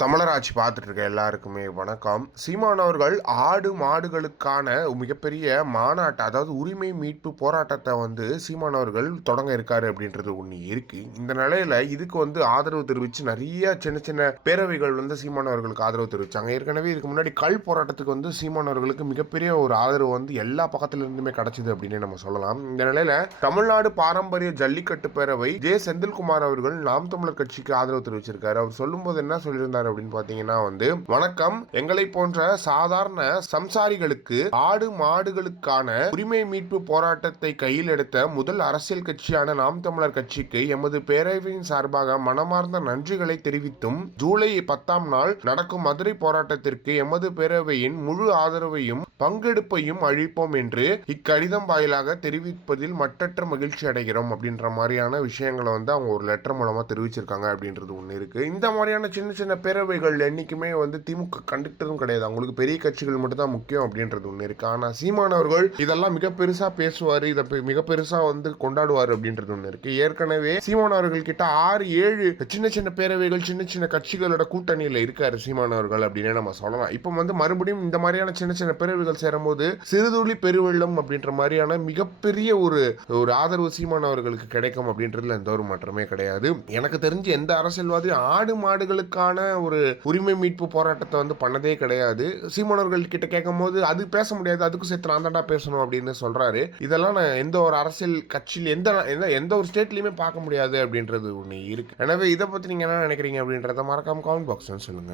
தமிழராட்சி பார்த்துட்டு இருக்க எல்லாருக்குமே வணக்கம். சீமான் அவர்கள் ஆடு மாடுகளுக்கான மிகப்பெரிய மாநாட்டை அதாவது உரிமை மீட்பு போராட்டத்தை வந்து சீமான் அவர்கள் தொடங்க இருக்காரு அப்படின்றது ஒன்று இருக்கு. இந்த நிலையில இதுக்கு வந்து ஆதரவு தெரிவித்து நிறைய சின்ன சின்ன பேரவைகள் வந்து சீமான் அவர்களுக்கு ஆதரவு தெரிவிச்சாங்க. ஏற்கனவே இதுக்கு முன்னாடி கல் போராட்டத்துக்கு வந்து சீமான் அவர்களுக்கு மிகப்பெரிய ஒரு ஆதரவு வந்து எல்லா பக்கத்துல இருந்துமே கிடைச்சது அப்படின்னு நம்ம சொல்லலாம். இந்த நிலையில தமிழ்நாடு பாரம்பரிய ஜல்லிக்கட்டு பேரவை ஜே செந்தில்குமார் அவர்கள் நாம் தமிழர் கட்சிக்கு ஆதரவு தெரிவிச்சிருக்காரு. அவர் சொல்லும்போது என்ன சொல்லியிருந்தார் அப்படின்னு பாத்தீங்கன்னா வந்து வணக்கம். எங்களை போன்ற சாதாரண சம்சாரிகளுக்கு ஆடு மாடுகளுக்கான உரிமை மீட்பு போராட்டத்தை கையில் எடுத்த முதல் அரசியல் கட்சியான நாம் தமிழர் கட்சிக்கு எமது பேரவையின் சார்பாக மனமார்ந்த நன்றிகளை தெரிவித்தும் ஜூலை பத்தாம் நாள் நடக்கும் மதுரை போராட்டத்திற்கு எமது பேரவையின் முழு ஆதரவையும் பங்கெடுப்பையும் அழிப்போம் என்று இக்கடிதம் வாயிலாக தெரிவிப்பதில் மட்டற்ற மகிழ்ச்சி அடைகிறோம் அப்படின்ற மாதிரியான விஷயங்களை வந்து அவங்க ஒரு லெட்டர் மூலமா தெரிவிச்சிருக்காங்க அப்படின்றது ஒன்று இருக்கு. இந்த மாதிரியான சின்ன சின்ன பேர பேரவைகள் என்றைக்குமே வந்து திமுக கண்டக்டரும் கிடையாது. அவங்களுக்கு பெரிய கட்சிகள் மட்டும் தான் முக்கியம் அப்படின்றது ஒன்று இருக்குது ஆனால் சீமான் அவர்கள் இதெல்லாம் மிக பெருசா பேசுவார் இதை மிக பெருசா வந்து கொண்டாடுவார் அப்படின்றது ஒன்று இருக்குது ஏற்கனவே சீமான் அவர்கள் கிட்ட ஆறு ஏழு சின்ன சின்ன பேரவைகள் சின்ன சின்ன கட்சிகளோட கூட்டணியில் இருக்காரு சீமான் அவர்கள் அப்படின்னு நம்ம சொல்லலாம். இப்போ வந்து மறுபடியும் இந்த மாதிரியான சின்ன சின்ன பேரவைகள் சேரும்போது சிறுதுளி பெருவெள்ளம் அப்படின்ற மாதிரியான மிகப்பெரிய ஒரு ஒரு ஆதரவு சீமான் அவர்களுக்கு கிடைக்கும் அப்படின்றதுல எந்த ஒரு மாற்றமே கிடையாது. எனக்கு தெரிஞ்சு எந்த அரசியல்வாதியும் ஆடு மாடுகளுக்கான ஒரு உரிமை மீட்பு போராட்டத்தை வந்து பண்ணதே கிடையாது. சீமானவர்கள் கிட்ட கேட்கும் போது அது பேச முடியாது அதுக்கும் சேர்த்து நான் தாண்டா பேசணும் அப்படின்னு சொல்றாரு. இதெல்லாம் நான் எந்த ஒரு அரசியல் கட்சியில் எந்த எந்த- எந்த ஒரு ஸ்டேட்லயுமே பார்க்க முடியாது அப்படின்றது ஒன்று இருக்கு. எனவே இதை பத்தி நீங்க என்ன நினைக்கிறீங்க அப்படின்றத மறக்காம கமெண்ட் பாக்ஸ் சொல்லுங்க.